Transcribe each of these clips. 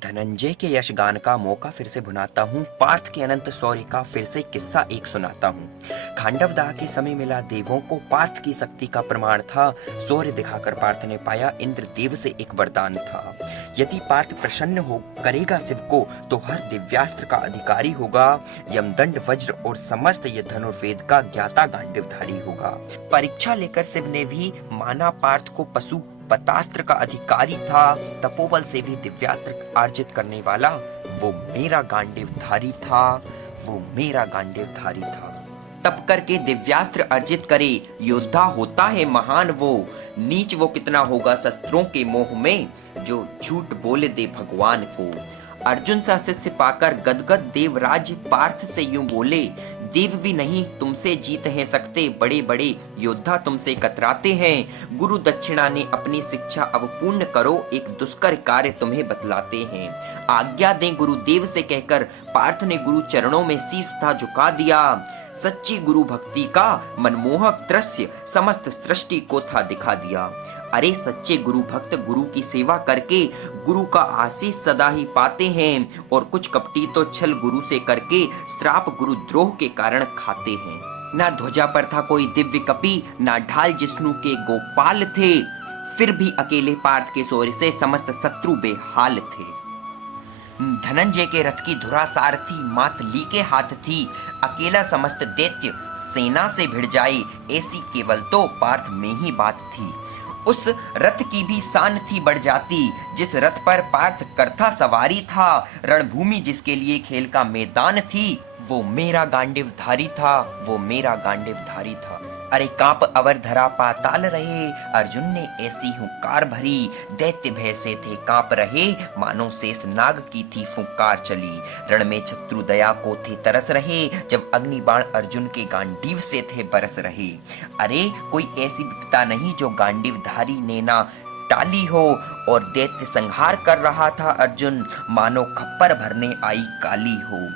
धनंजय के यशगान का मौका फिर से भुनाता हूँ। पार्थ के अनंत शौर्य का फिर से किस्सा एक सुनाता हूँ। खांडवदाह के समय मिला देवों को पार्थ की शक्ति का प्रमाण था। शौर्य दिखाकर पार्थ ने पाया इंद्रदेव से एक वरदान था। यदि पार्थ प्रसन्न हो करेगा शिव को तो हर दिव्यास्त्र का अधिकारी होगा। यमदंड वज्र और समस्त ये धनुर्वेद का ज्ञाता गांडीवधारी होगा। परीक्षा लेकर शिव ने भी माना पार्थ को पशु पतास्त्र का अधिकारी था। तपोबल से भी दिव्यास्त्र अर्जित करने वाला वो मेरा गांडीवधारी था। वो मेरा गांडीवधारी था। तप करके दिव्यास्त्र अर्जित करे योद्धा होता है महान वो। नीच वो कितना होगा शस्त्रों के मोह में जो झूठ बोले दे भगवान को। अर्जुन सा शिष्य पाकर गदगद देवराज पार्थ से यूं बोले, देव भी नहीं तुमसे जीत हैं सकते, बड़े बड़े योद्धा तुमसे कतराते हैं। गुरु दक्षिणा ने अपनी शिक्षा अब पूर्ण करो, एक दुष्कर कार्य तुम्हें बतलाते हैं। आज्ञा दें गुरुदेव से कहकर पार्थ ने गुरु चरणों में शीश था झुका दिया। सच्ची गुरु भक्ति का मनमोहक दृश्य समस्त सृष्टि को था दिखा दिया। अरे सच्चे गुरु भक्त गुरु की सेवा करके गुरु का आशीष सदा ही पाते हैं, और कुछ कपटी तो छल गुरु से करके श्राप गुरुद्रोह के कारण खाते हैं। ना ध्वजा पर था कोई दिव्य कपि, ना ढाल जिष्णु के गोपाल थे, फिर भी अकेले पार्थ के शौर्य से समस्त शत्रु बेहाल थे। धनंजय के रथ की धुरा सारथी मातली के हाथ थी, अकेला समस्त दैत्य सेना से भिड़ जाए, ऐसी केवल तो पार्थ में ही बात थी। उस रथ की भी शान थी बढ़ जाती, जिस रथ पर पार्थ करता सवारी था। रणभूमि जिसके लिए खेल का मैदान थी, वो मेरा गांडीवधारी था। वो मेरा गांडीवधारी था। अरे कांप अवर धरा पाताल रहे, अर्जुन ने ऐसी हुंकार भरी। दैत्य भय से थे कांप रहे, मानो शेष नाग की थी फुंकार चली। रण में शत्रु दया को थे तरस रहे, जब अग्नि बाण अर्जुन के गांडीव से थे बरस रहे। अरे कोई ऐसी विपदा नहीं जो गांडीवधारी ने ना टाली हो, और दैत्य संहार कर रहा था अर्जुन, मानो खप्पर भरने आई काली हो।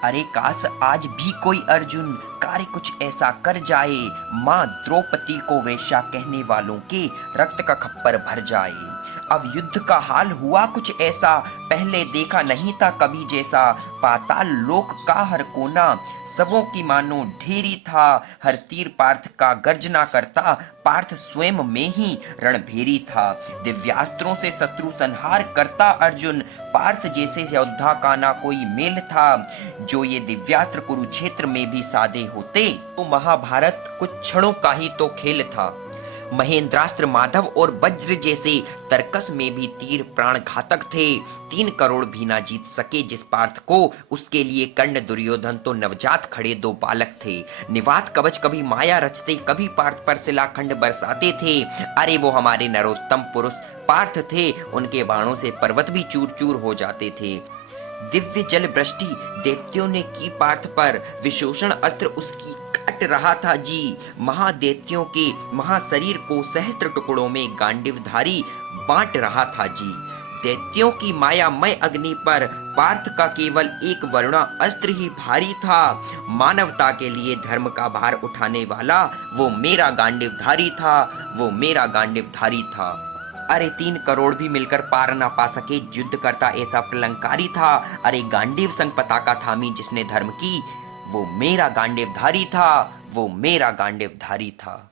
अरे काश आज भी कोई अर्जुन कार्य कुछ ऐसा कर जाए, माँ द्रौपदी को वेश्या कहने वालों के रक्त का खप्पर भर जाए। अब युद्ध का हाल हुआ कुछ ऐसा, पहले देखा नहीं था कभी जैसा। पाताल लोक का हर कोना सबों की मानो ढेरी था, हर तीर पार्थ का गर्जना करता, पार्थ स्वयं में ही रणभेरी था। दिव्यास्त्रों से शत्रु संहार करता अर्जुन, पार्थ जैसे योद्धा का ना कोई मेल था। जो ये दिव्यास्त्र कुरुक्षेत्र में भी सादे होते तो महाभारत कुछ क्षणों का ही तो खेल था। महेंद्रास्त्र माधव और वज्र जैसे तर्कस में भी तीर प्राण घातक थे। 3 करोड़ भी ना जीत सके जिस पार्थ को, उसके लिए कर्ण दुर्योधन तो नवजात खड़े 2 बालक थे। निवात कवच कभी माया रचते, कभी पार्थ पर शिलाखंड बरसाते थे। अरे वो हमारे नरोत्तम पुरुष पार्थ थे, उनके बाणों से पर्वत भी चूर चूर हो जाते थे। दिव्य जल वृष्टि दैत्यों ने की पार्थ पर, विशोषण अस्त्र उसकी काट रहा था जी। महादैत्यों के महाशरीर को सहस्त्र टुकड़ों में गांडीवधारी बांट रहा था जी। दैत्यों की मायामय अग्नि पर पार्थ का केवल एक वरुणा अस्त्र ही भारी था। मानवता के लिए धर्म का भार उठाने वाला वो मेरा गांडीवधारी था। वो मेरा गांडीवधारी था। अरे 3 करोड़ भी मिलकर पार ना पा सके, युद्ध करता ऐसा प्रलंकारी था। अरे गांडीव संग पताका थामी जिसने धर्म की, वो मेरा गांडीवधारी था। वो मेरा गांडीवधारी था।